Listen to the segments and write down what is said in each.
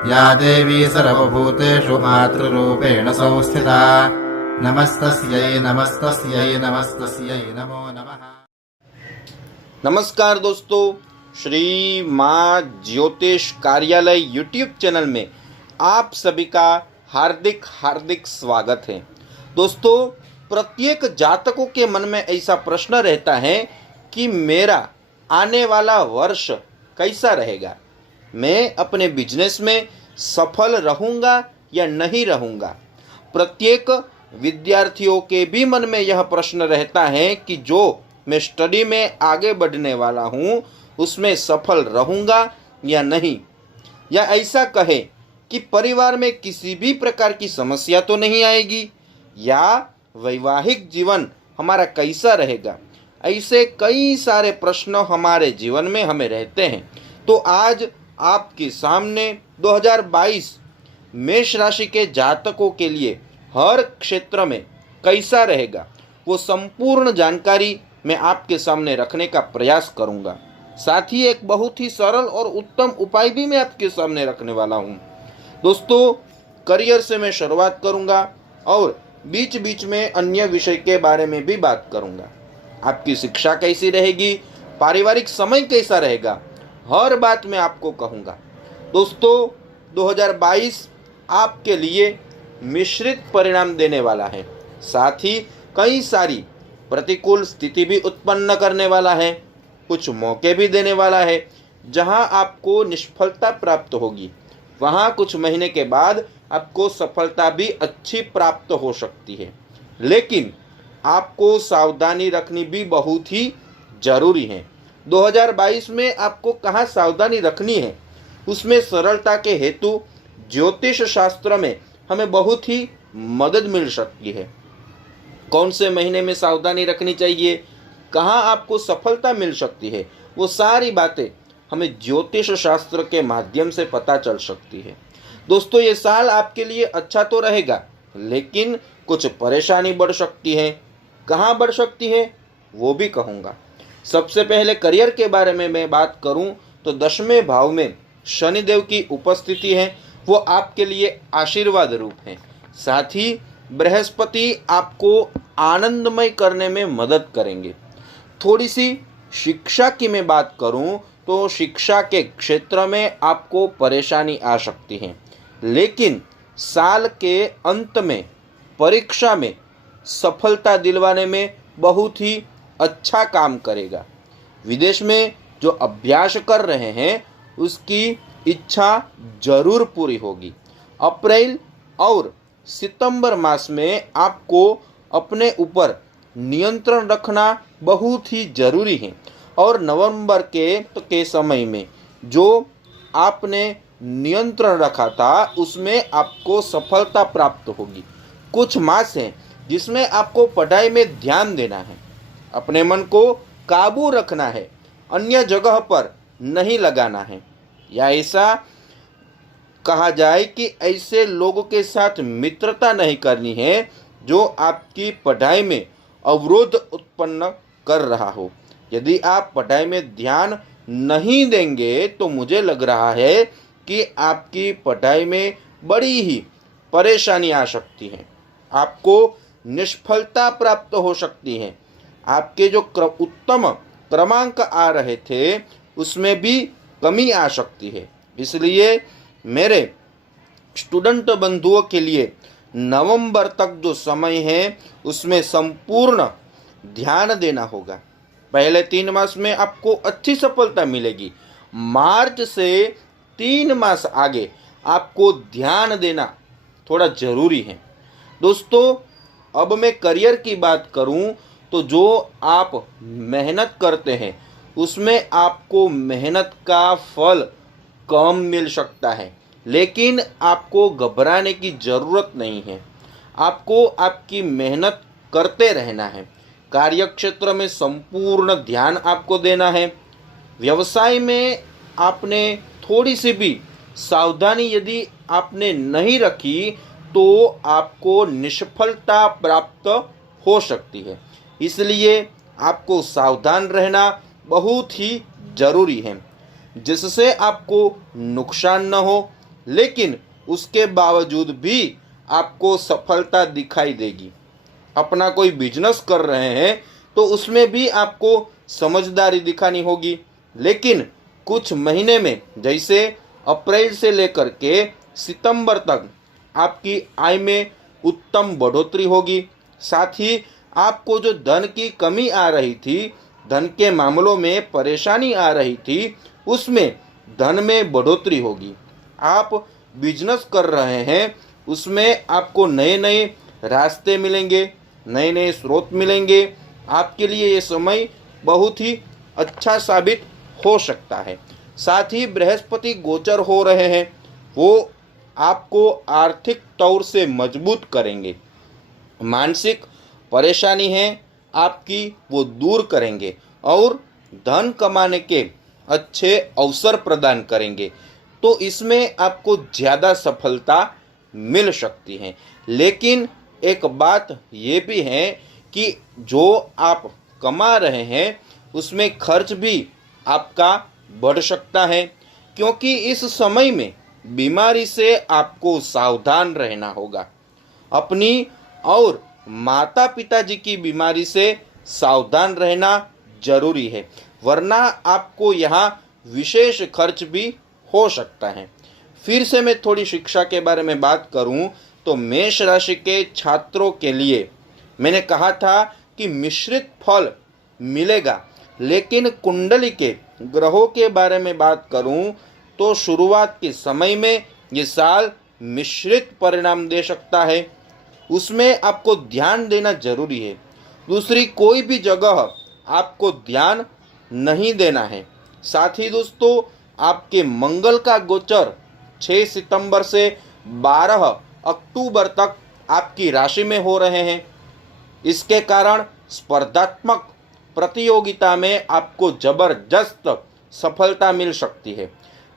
या देवी सर्वभूतेषु मातृरूपेण संस्थिता। नमस्तस्यै नमस्तस्यै नमस्तस्यै नमो नमः। नमस्कार दोस्तों, श्री माँ ज्योतिष कार्यालय यूट्यूब चैनल में आप सभी का हार्दिक हार्दिक स्वागत है। दोस्तों, प्रत्येक जातकों के मन में ऐसा प्रश्न रहता है कि मेरा आने वाला वर्ष कैसा रहेगा, मैं अपने बिजनेस में सफल रहूँगा या नहीं रहूँगा। प्रत्येक विद्यार्थियों के भी मन में यह प्रश्न रहता है कि जो मैं स्टडी में आगे बढ़ने वाला हूँ उसमें सफल रहूँगा या नहीं, या ऐसा कहे कि परिवार में किसी भी प्रकार की समस्या तो नहीं आएगी, या वैवाहिक जीवन हमारा कैसा रहेगा। ऐसे कई सारे प्रश्न हमारे जीवन में हमें रहते हैं। तो आज आपके सामने 2022 मेष राशि के जातकों के लिए हर क्षेत्र में कैसा रहेगा वो संपूर्ण जानकारी मैं आपके सामने रखने का प्रयास करूंगा। साथ ही एक बहुत ही सरल और उत्तम उपाय भी मैं आपके सामने रखने वाला हूं। दोस्तों, करियर से मैं शुरुआत करूंगा और बीच बीच में अन्य विषय के बारे में भी बात करूंगा। आपकी शिक्षा कैसी रहेगी, पारिवारिक समय कैसा रहेगा, हर बात मैं आपको कहूंगा। दोस्तों, 2022 आपके लिए मिश्रित परिणाम देने वाला है, साथ ही कई सारी प्रतिकूल स्थिति भी उत्पन्न करने वाला है, कुछ मौके भी देने वाला है। जहां आपको निष्फलता प्राप्त होगी वहां कुछ महीने के बाद आपको सफलता भी अच्छी प्राप्त हो सकती है, लेकिन आपको सावधानी रखनी भी बहुत ही जरूरी है। 2022 में आपको कहाँ सावधानी रखनी है, उसमें सरलता के हेतु ज्योतिष शास्त्र में हमें बहुत ही मदद मिल सकती है। कौन से महीने में सावधानी रखनी चाहिए, कहाँ आपको सफलता मिल सकती है, वो सारी बातें हमें ज्योतिष शास्त्र के माध्यम से पता चल सकती है। दोस्तों, ये साल आपके लिए अच्छा तो रहेगा, लेकिन कुछ परेशानी बढ़ सकती है। कहाँ बढ़ सकती है वो भी कहूँगा। सबसे पहले करियर के बारे में मैं बात करूँ तो 10वें भाव में शनिदेव की उपस्थिति है, वो आपके लिए आशीर्वाद रूप है। साथ ही बृहस्पति आपको आनंदमय करने में मदद करेंगे। थोड़ी सी शिक्षा की मैं बात करूं तो शिक्षा के क्षेत्र में आपको परेशानी आ सकती है, लेकिन साल के अंत में परीक्षा में सफलता दिलवाने में बहुत ही अच्छा काम करेगा। विदेश में जो अभ्यास कर रहे हैं उसकी इच्छा जरूर पूरी होगी। अप्रैल और सितंबर मास में आपको अपने ऊपर नियंत्रण रखना बहुत ही जरूरी है, और नवंबर के समय में जो आपने नियंत्रण रखा था उसमें आपको सफलता प्राप्त होगी। कुछ मास हैं जिसमें आपको पढ़ाई में ध्यान देना है, अपने मन को काबू रखना है, अन्य जगह पर नहीं लगाना है, या ऐसा कहा जाए कि ऐसे लोगों के साथ मित्रता नहीं करनी है जो आपकी पढ़ाई में अवरोध उत्पन्न कर रहा हो। यदि आप पढ़ाई में ध्यान नहीं देंगे तो मुझे लग रहा है कि आपकी पढ़ाई में बड़ी ही परेशानी आ सकती है, आपको निष्फलता प्राप्त हो सकती है। आपके जो उत्तम क्रमांक आ रहे थे उसमें भी कमी आ सकती है। इसलिए मेरे स्टूडेंट बंधुओं के लिए नवंबर तक जो समय है उसमें संपूर्ण ध्यान देना होगा। पहले 3 मास में आपको अच्छी सफलता मिलेगी। मार्च से 3 मास आगे आपको ध्यान देना थोड़ा जरूरी है। दोस्तों, अब मैं करियर की बात करूं तो जो आप मेहनत करते हैं उसमें आपको मेहनत का फल कम मिल सकता है, लेकिन आपको घबराने की ज़रूरत नहीं है। आपको आपकी मेहनत करते रहना है। कार्यक्षेत्र में संपूर्ण ध्यान आपको देना है। व्यवसाय में आपने थोड़ी सी भी सावधानी यदि आपने नहीं रखी तो आपको निष्फलता प्राप्त हो सकती है। इसलिए आपको सावधान रहना बहुत ही जरूरी है, जिससे आपको नुकसान न हो, लेकिन उसके बावजूद भी आपको सफलता दिखाई देगी। अपना कोई बिजनेस कर रहे हैं तो उसमें भी आपको समझदारी दिखानी होगी, लेकिन कुछ महीने में जैसे अप्रैल से लेकर के सितंबर तक आपकी आय में उत्तम बढ़ोतरी होगी। साथ ही आपको जो धन की कमी आ रही थी, धन के मामलों में परेशानी आ रही थी, उसमें धन में बढ़ोतरी होगी। आप बिजनेस कर रहे हैं, उसमें आपको नए नए रास्ते मिलेंगे, नए नए स्रोत मिलेंगे। आपके लिए ये समय बहुत ही अच्छा साबित हो सकता है। साथ ही बृहस्पति गोचर हो रहे हैं, वो आपको आर्थिक तौर से मजबूत करेंगे। मानसिक परेशानी है आपकी, वो दूर करेंगे और धन कमाने के अच्छे अवसर प्रदान करेंगे। तो इसमें आपको ज़्यादा सफलता मिल सकती है। लेकिन एक बात ये भी है कि जो आप कमा रहे हैं उसमें खर्च भी आपका बढ़ सकता है, क्योंकि इस समय में बीमारी से आपको सावधान रहना होगा। अपनी और माता पिताजी की बीमारी से सावधान रहना जरूरी है, वरना आपको यहाँ विशेष खर्च भी हो सकता है। फिर से मैं थोड़ी शिक्षा के बारे में बात करूं तो मेष राशि के छात्रों के लिए मैंने कहा था कि मिश्रित फल मिलेगा, लेकिन कुंडली के ग्रहों के बारे में बात करूं तो शुरुआत के समय में ये साल मिश्रित परिणाम दे सकता है। उसमें आपको ध्यान देना जरूरी है। दूसरी कोई भी जगह आपको ध्यान नहीं देना है। साथ ही दोस्तों, आपके मंगल का गोचर 6 सितंबर से 12 अक्टूबर तक आपकी राशि में हो रहे हैं। इसके कारण स्पर्धात्मक प्रतियोगिता में आपको जबरदस्त सफलता मिल सकती है।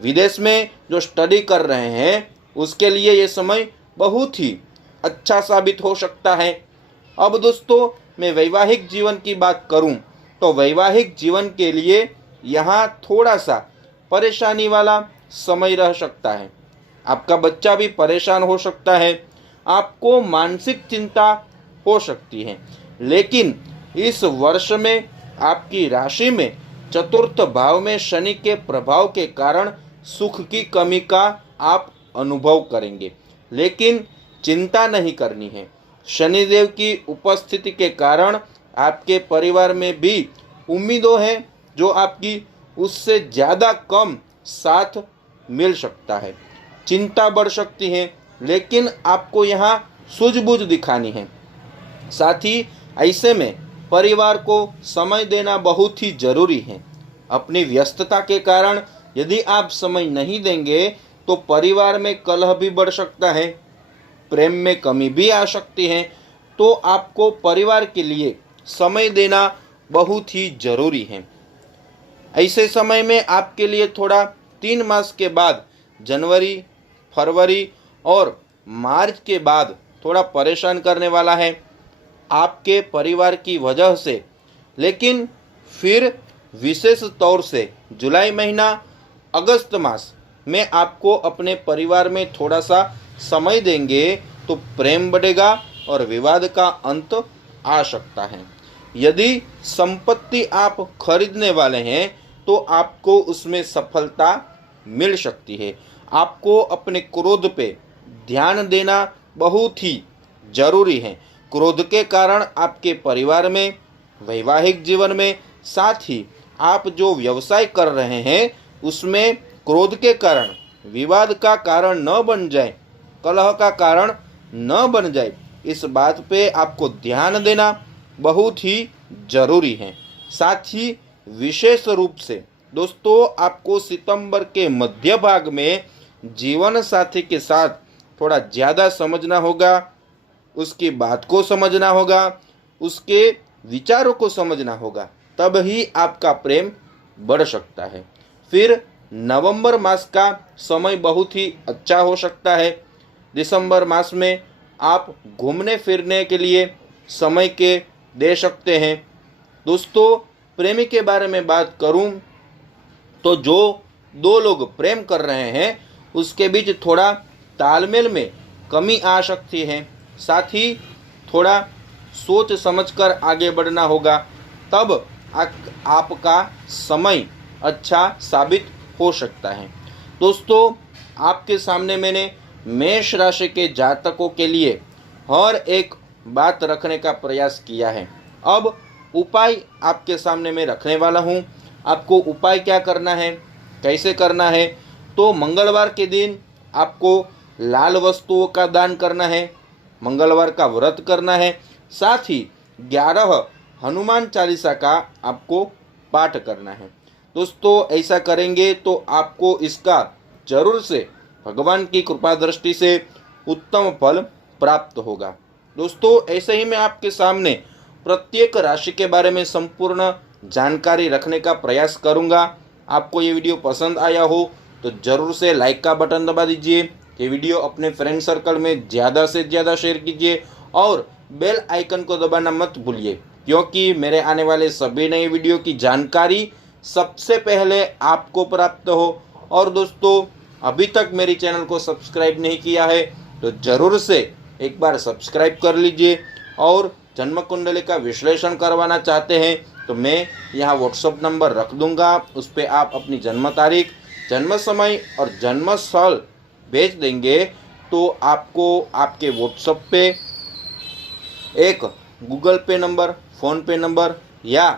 विदेश में जो स्टडी कर रहे हैं उसके लिए ये समय बहुत ही अच्छा साबित हो सकता है। अब दोस्तों, मैं वैवाहिक जीवन की बात करूं तो वैवाहिक जीवन के लिए यहाँ थोड़ा सा परेशानी वाला समय रह सकता है। आपका बच्चा भी परेशान हो सकता है, आपको मानसिक चिंता हो सकती है। लेकिन इस वर्ष में आपकी राशि में चतुर्थ भाव में शनि के प्रभाव के कारण सुख की कमी का आप अनुभव करेंगे, लेकिन चिंता नहीं करनी है। शनिदेव की उपस्थिति के कारण आपके परिवार में भी उम्मीदों हैं जो आपकी उससे ज़्यादा कम साथ मिल सकता है। चिंता बढ़ सकती है, लेकिन आपको यहाँ सूझबूझ दिखानी है। साथ ही ऐसे में परिवार को समय देना बहुत ही जरूरी है। अपनी व्यस्तता के कारण यदि आप समय नहीं देंगे तो परिवार में कलह भी बढ़ सकता है, प्रेम में कमी भी आ सकती है। तो आपको परिवार के लिए समय देना बहुत ही जरूरी है। ऐसे समय में आपके लिए थोड़ा 3 मास के बाद जनवरी, फरवरी और मार्च के बाद थोड़ा परेशान करने वाला है आपके परिवार की वजह से। लेकिन फिर विशेष तौर से जुलाई महीना, अगस्त मास में आपको अपने परिवार में थोड़ा सा समय देंगे तो प्रेम बढ़ेगा और विवाद का अंत आ सकता है। यदि संपत्ति आप खरीदने वाले हैं तो आपको उसमें सफलता मिल सकती है। आपको अपने क्रोध पे ध्यान देना बहुत ही जरूरी है। क्रोध के कारण आपके परिवार में, वैवाहिक जीवन में, साथ ही आप जो व्यवसाय कर रहे हैं उसमें क्रोध के कारण विवाद का कारण न बन जाए, कलह का कारण न बन जाए, इस बात पे आपको ध्यान देना बहुत ही जरूरी है। साथ ही विशेष रूप से दोस्तों, आपको सितंबर के मध्य भाग में जीवन साथी के साथ थोड़ा ज़्यादा समझना होगा, उसकी बात को समझना होगा, उसके विचारों को समझना होगा, तब ही आपका प्रेम बढ़ सकता है। फिर नवंबर मास का समय बहुत ही अच्छा हो सकता है। दिसंबर मास में आप घूमने फिरने के लिए समय के दे सकते हैं। दोस्तों, प्रेमी के बारे में बात करूं तो जो 2 लोग प्रेम कर रहे हैं उसके बीच थोड़ा तालमेल में कमी आ सकती है। साथ ही थोड़ा सोच समझकर आगे बढ़ना होगा, तब आपका समय अच्छा साबित हो सकता है। दोस्तों, आपके सामने मैंने मेष राशि के जातकों के लिए हर एक बात रखने का प्रयास किया है। अब उपाय आपके सामने मैं रखने वाला हूँ। आपको उपाय क्या करना है, कैसे करना है, तो मंगलवार के दिन आपको लाल वस्तुओं का दान करना है, मंगलवार का व्रत करना है, साथ ही 11 हनुमान चालीसा का आपको पाठ करना है। दोस्तों, ऐसा करेंगे तो आपको इसका जरूर से भगवान की कृपा दृष्टि से उत्तम फल प्राप्त होगा। दोस्तों, ऐसे ही मैं आपके सामने प्रत्येक राशि के बारे में संपूर्ण जानकारी रखने का प्रयास करूंगा। आपको ये वीडियो पसंद आया हो तो ज़रूर से लाइक का बटन दबा दीजिए। ये वीडियो अपने फ्रेंड सर्कल में ज़्यादा से ज़्यादा शेयर कीजिए और बेल आइकन को दबाना मत भूलिए, क्योंकि मेरे आने वाले सभी नए वीडियो की जानकारी सबसे पहले आपको प्राप्त हो। और दोस्तों, अभी तक मेरी चैनल को सब्सक्राइब नहीं किया है तो ज़रूर से एक बार सब्सक्राइब कर लीजिए। और जन्म कुंडली का विश्लेषण करवाना चाहते हैं तो मैं यहाँ व्हाट्सअप नंबर रख दूंगा, उस पर आप अपनी जन्म तारीख, जन्म समय और जन्म स्थल भेज देंगे तो आपको आपके व्हाट्सएप पे एक गूगल पे नंबर, फ़ोन पे नंबर या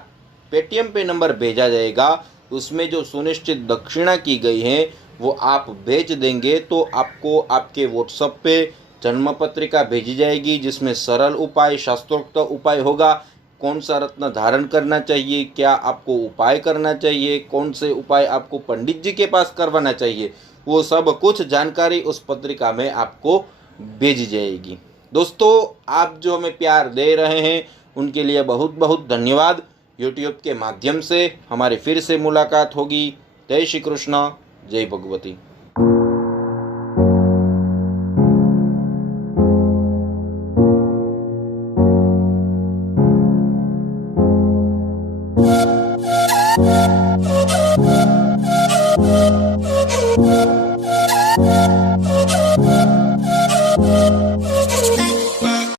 पेटीएम पे नंबर भेजा जाएगा। उसमें जो सुनिश्चित दक्षिणा की गई है वो आप भेज देंगे तो आपको आपके व्हाट्सएप पे जन्म पत्रिका भेजी जाएगी, जिसमें सरल उपाय, शास्त्रोक्त उपाय होगा। कौन सा रत्न धारण करना चाहिए, क्या आपको उपाय करना चाहिए, कौन से उपाय आपको पंडित जी के पास करवाना चाहिए, वो सब कुछ जानकारी उस पत्रिका में आपको भेजी जाएगी। दोस्तों, आप जो हमें प्यार दे रहे हैं उनके लिए बहुत बहुत धन्यवाद। यूट्यूब के माध्यम से हमारी फिर से मुलाकात होगी। जय श्री कृष्ण, जय भगवती।